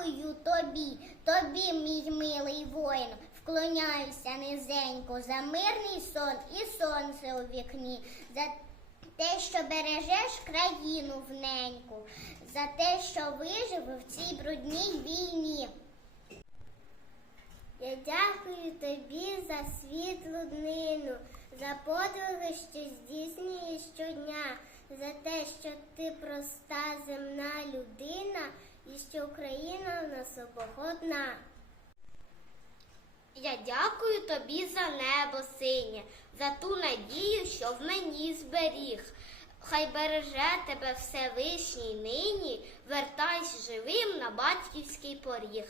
Дякую тобі, тобі, мій милий воїн. Вклоняюся низенько за мирний сон і сонце у вікні, за те, що бережеш країну в неньку, за те, що вижив в цій брудній війні. Я дякую тобі за світлу днину, за подвиги, що здійснюєш щодня, за те, що ти проста земна людина і що Україна нас. Я дякую тобі за небо синє, за ту надію, що в мені зберіг. Хай береже тебе Всевишній нині, вертайся живим на батьківський поріг.